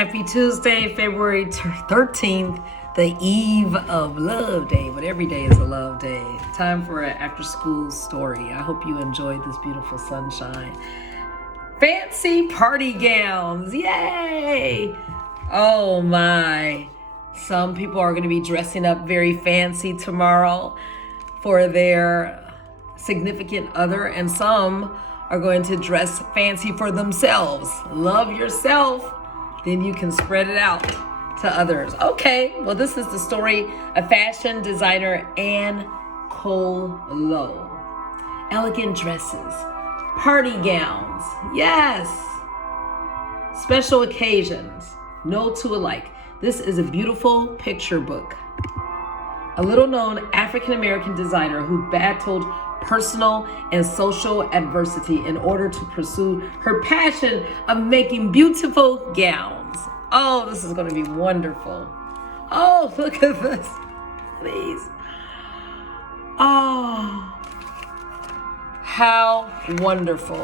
Happy Tuesday, February 13th, the eve of Love Day, but every day is a love day. Time for an after-school story. I hope you enjoyed this beautiful sunshine. Fancy party gowns, yay! Oh my. Some people are going to be dressing up very fancy tomorrow for their significant other, and some are going to dress fancy for themselves. Love yourself, then you can spread it out to others. Okay, well, this is the story of fashion designer Lowe. Elegant dresses, party gowns, yes. Special occasions, no two alike. This is a beautiful picture book. A little known African-American designer who battled personal and social adversity in order to pursue her passion of making beautiful gowns. Oh, this is going to be wonderful. Oh, look at this, please. Oh, how wonderful.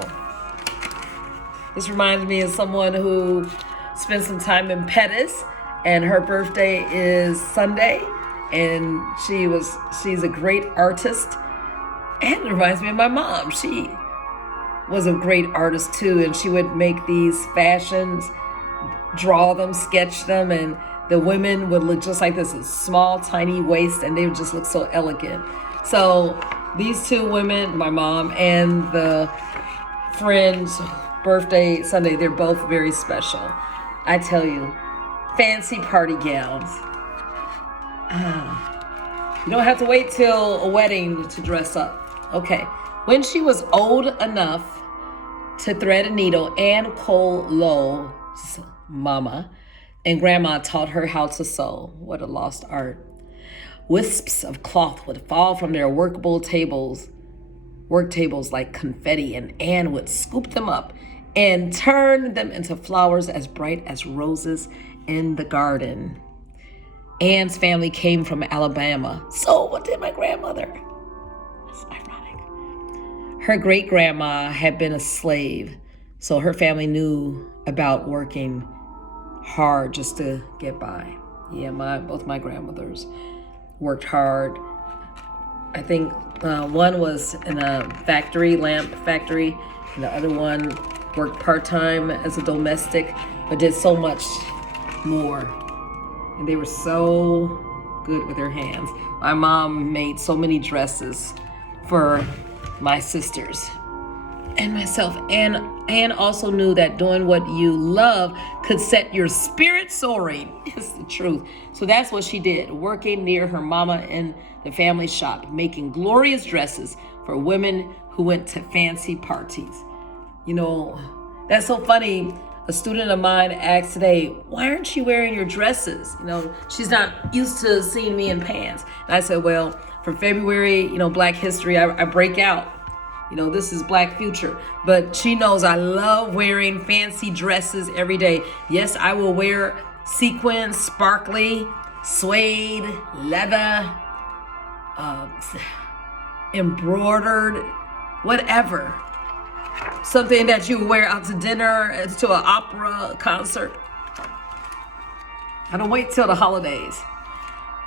This reminds me of someone who spent some time in Pettis, and her birthday is Sunday, and she's a great artist. And it reminds me of my mom. She was a great artist too, and she would make these fashions, draw them, sketch them, and the women would look just like this, a small, tiny waist, and they would just look so elegant. So these two women, my mom and the friend's birthday Sunday, they're both very special. I tell you, fancy party gowns. You don't have to wait till a wedding to dress up. Okay. When she was old enough to thread a needle, Lowe's mama and grandma taught her how to sew. What a lost art. Wisps of cloth would fall from their work tables like confetti, and Anne would scoop them up and turn them into flowers as bright as roses in the garden. Anne's family came from Alabama. So what did my grandmother? That's ironic. Her great-grandma had been a slave, so her family knew about working hard just to get by. Yeah, both my grandmothers worked hard. I think one was in a lamp factory, and the other one worked part-time as a domestic, but did so much more. And they were so good with their hands. My mom made so many dresses for my sisters and myself. And also knew that doing what you love could set your spirit soaring. It's the truth. So that's what she did, working near her mama in the family shop, making glorious dresses for women who went to fancy parties. You know, that's so funny. A student of mine asked today, why aren't you wearing your dresses? You know, she's not used to seeing me in pants. And I said, well, for February, Black History, I break out. This is Black Future. But she knows I love wearing fancy dresses every day. Yes, I will wear sequins, sparkly, suede, leather, embroidered, whatever. Something that you wear out to dinner, to an opera concert. I don't wait till the holidays.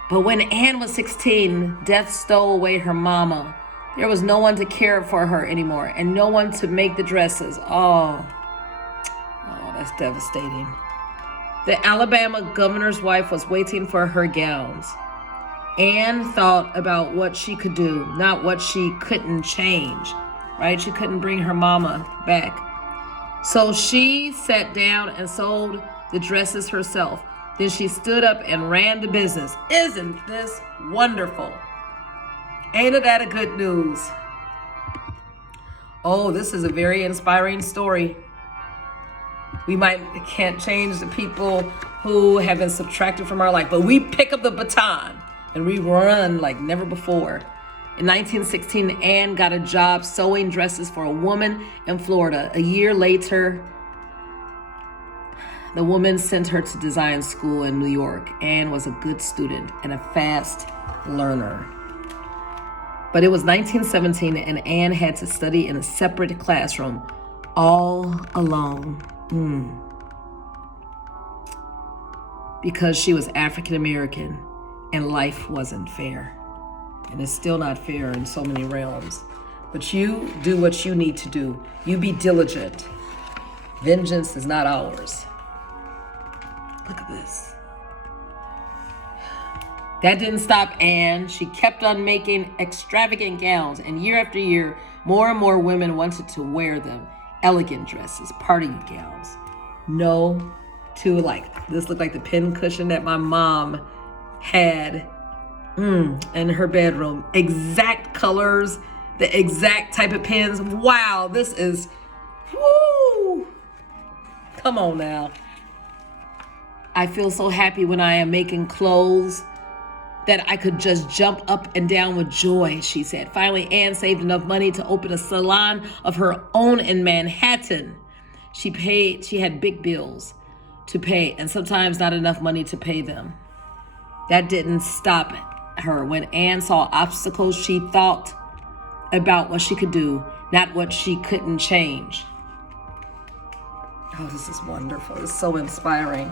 But when Anne was 16, death stole away her mama. There was no one to care for her anymore, and no one to make the dresses. Oh, that's devastating. The Alabama governor's wife was waiting for her gowns. Anne thought about what she could do, not what she couldn't change. Right? She couldn't bring her mama back. So she sat down and sewed the dresses herself. Then she stood up and ran the business. Isn't this wonderful? Ain't it that a good news? Oh, this is a very inspiring story. We can't change the people who have been subtracted from our life, but we pick up the baton and we run like never before. In 1916, Anne got a job sewing dresses for a woman in Florida. A year later, the woman sent her to design school in New York. Anne was a good student and a fast learner. But it was 1917, and Anne had to study in a separate classroom all alone. because she was African American and life wasn't fair. And it's still not fair in so many realms. But you do what you need to do. You be diligent. Vengeance is not ours. Look at this. That didn't stop Anne. She kept on making extravagant gowns, and year after year, more and more women wanted to wear them. Elegant dresses, party gowns. No to this looked like the pin cushion that my mom had in her bedroom. Exact colors, the exact type of pins. Wow, this is, woo! Come on now. I feel so happy when I am making clothes that I could just jump up and down with joy, she said. Finally, Anne saved enough money to open a salon of her own in Manhattan. She had big bills to pay, and sometimes not enough money to pay them. That didn't stop her. When Anne saw obstacles, she thought about what she could do, not what she couldn't change. Oh, this is wonderful. It's so inspiring.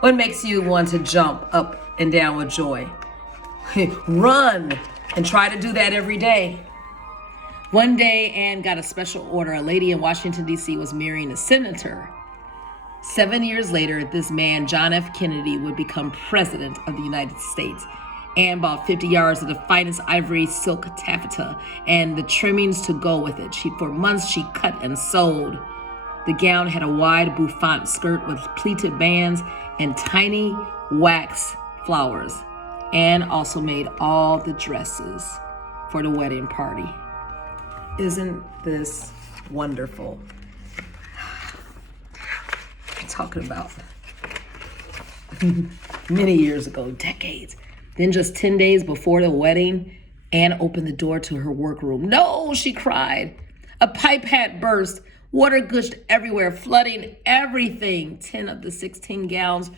What makes you want to jump up and down with joy? Run and try to do that every day. One day, Anne got a special order. A lady in Washington, D.C. was marrying a senator. 7 years later, this man, John F. Kennedy, would become president of the United States. Anne bought 50 yards of the finest ivory silk taffeta and the trimmings to go with it. For months, she cut and sewed. The gown had a wide bouffant skirt with pleated bands and tiny wax flowers. Anne also made all the dresses for the wedding party. Isn't this wonderful? I'm talking about many years ago, decades. Then just 10 days before the wedding, Anne opened the door to her workroom. No, she cried. A pipe had burst. Water gushed everywhere, flooding everything. 10 of the 16 gowns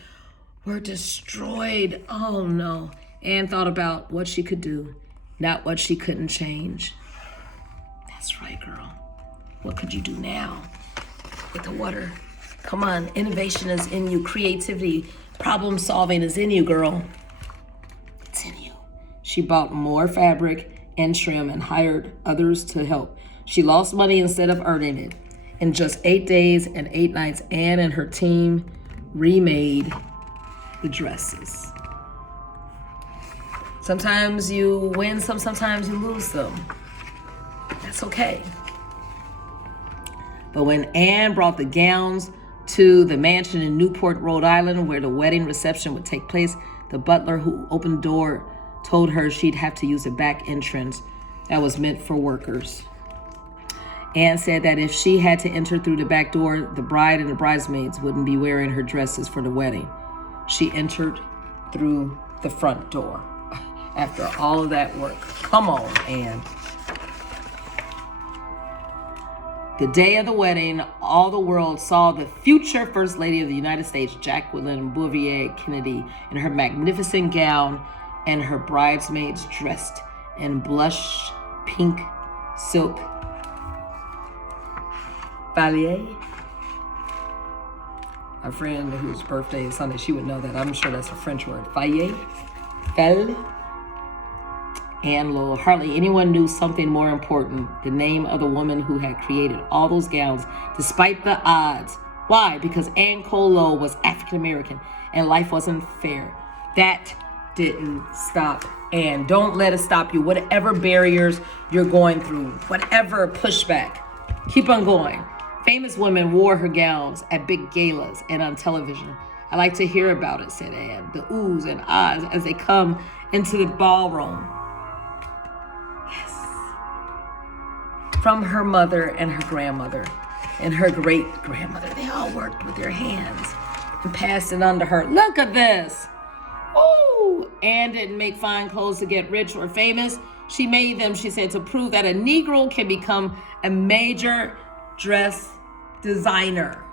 were destroyed. Oh no. Anne thought about what she could do, not what she couldn't change. That's right, girl. What could you do now with the water? Come on, innovation is in you. Creativity, problem solving is in you, girl. It's in you. She bought more fabric and trim and hired others to help. She lost money instead of earning it. In just 8 days and 8 nights, Anne and her team remade the dresses. Sometimes you win some, sometimes you lose some. That's okay. But when Anne brought the gowns to the mansion in Newport, Rhode Island, where the wedding reception would take place, the butler who opened the door told her she'd have to use a back entrance that was meant for workers. Anne said that if she had to enter through the back door, the bride and the bridesmaids wouldn't be wearing her dresses for the wedding. She entered through the front door. After all of that work. Come on, Anne. The day of the wedding, all the world saw the future First Lady of the United States, Jacqueline Bouvier Kennedy, in her magnificent gown and her bridesmaids dressed in blush pink silk Valier. A friend whose birthday is Sunday, she would know that. I'm sure that's a French word. Valier. Anne Lowe. Hardly anyone knew something more important, the name of the woman who had created all those gowns, despite the odds. Why? Because Anne Cole Lowe was African American and life wasn't fair. That didn't stop Anne. Don't let it stop you. Whatever barriers you're going through, whatever pushback, keep on going. Famous women wore her gowns at big galas and on television. I like to hear about it, said Anne, the oohs and ahs as they come into the ballroom. Yes. From her mother and her grandmother and her great-grandmother, they all worked with their hands and passed it on to her. Look at this. Ooh, Anne didn't make fine clothes to get rich or famous. She made them, she said, to prove that a Negro can become a major dress designer.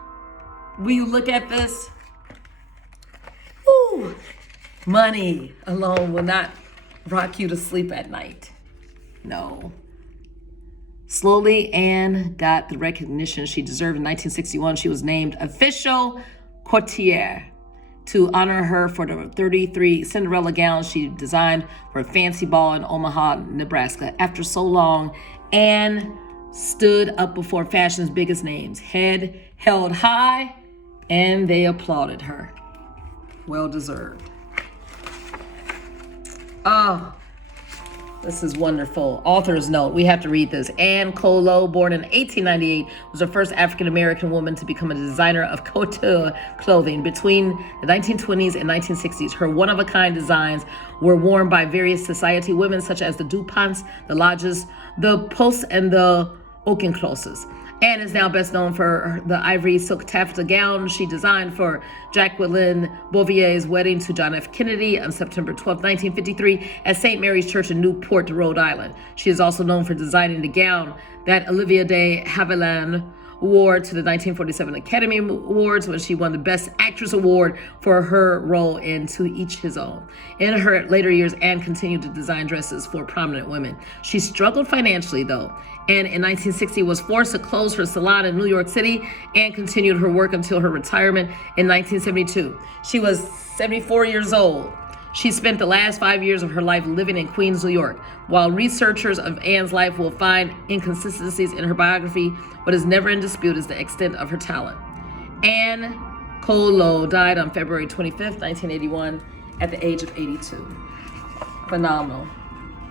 Will you look at this? Ooh, money alone will not rock you to sleep at night. No. Slowly, Anne got the recognition she deserved. In 1961, she was named official courtier to honor her for the 33 Cinderella gowns she designed for a fancy ball in Omaha, Nebraska. After so long, Anne stood up before fashion's biggest names, head held high, and they applauded her. Well deserved. Oh, this is wonderful. Author's note, we have to read this. Anne Lowe, born in 1898, was the first African-American woman to become a designer of couture clothing. Between the 1920s and 1960s, her one-of-a-kind designs were worn by various society women such as the DuPonts, the Lodges, the Posts, and the Auchinclosses. Anne is now best known for the ivory silk taffeta gown she designed for Jacqueline Bouvier's wedding to John F. Kennedy on September 12, 1953 at St. Mary's Church in Newport, Rhode Island. She is also known for designing the gown that Olivia de Havilland wore to the 1947 Academy Awards when she won the Best Actress Award for her role in To Each His Own. In her later years, Anne continued to design dresses for prominent women. She struggled financially, though, and in 1960 was forced to close her salon in New York City and continued her work until her retirement in 1972. She was 74 years old. She spent the last 5 years of her life living in Queens, New York. While researchers of Anne's life will find inconsistencies in her biography, what is never in dispute is the extent of her talent. Anne Lowe died on February 25th, 1981, at the age of 82. Phenomenal.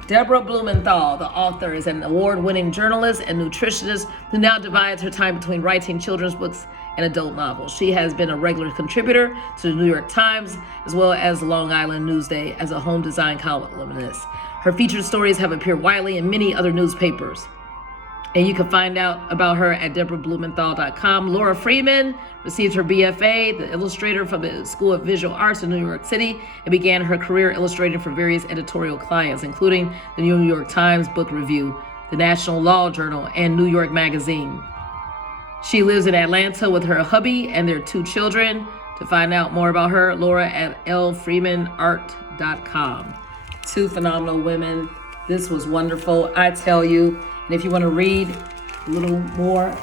Deborah Blumenthal, the author, is an award-winning journalist and nutritionist who now divides her time between writing children's books and adult novels. She has been a regular contributor to the New York Times, as well as the Long Island Newsday as a home design columnist. Her featured stories have appeared widely in many other newspapers. And you can find out about her at DeborahBlumenthal.com. Laura Freeman received her BFA, the illustrator from the School of Visual Arts in New York City, and began her career illustrating for various editorial clients, including the New York Times Book Review, the National Law Journal, and New York Magazine. She lives in Atlanta with her hubby and their 2 children. To find out more about her, Laura at lfreemanart.com. 2 phenomenal women. This was wonderful, I tell you. And if you want to read a little more,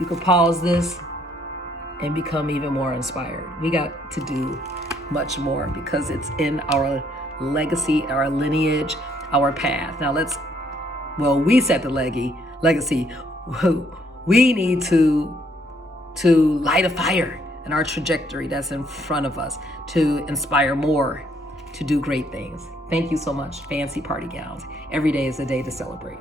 you can pause this and become even more inspired. We got to do much more because it's in our legacy, our lineage, our path. Now we set the legacy. We need to light a fire in our trajectory that's in front of us to inspire more to do great things. Thank you so much. Fancy party gowns. Every day is a day to celebrate.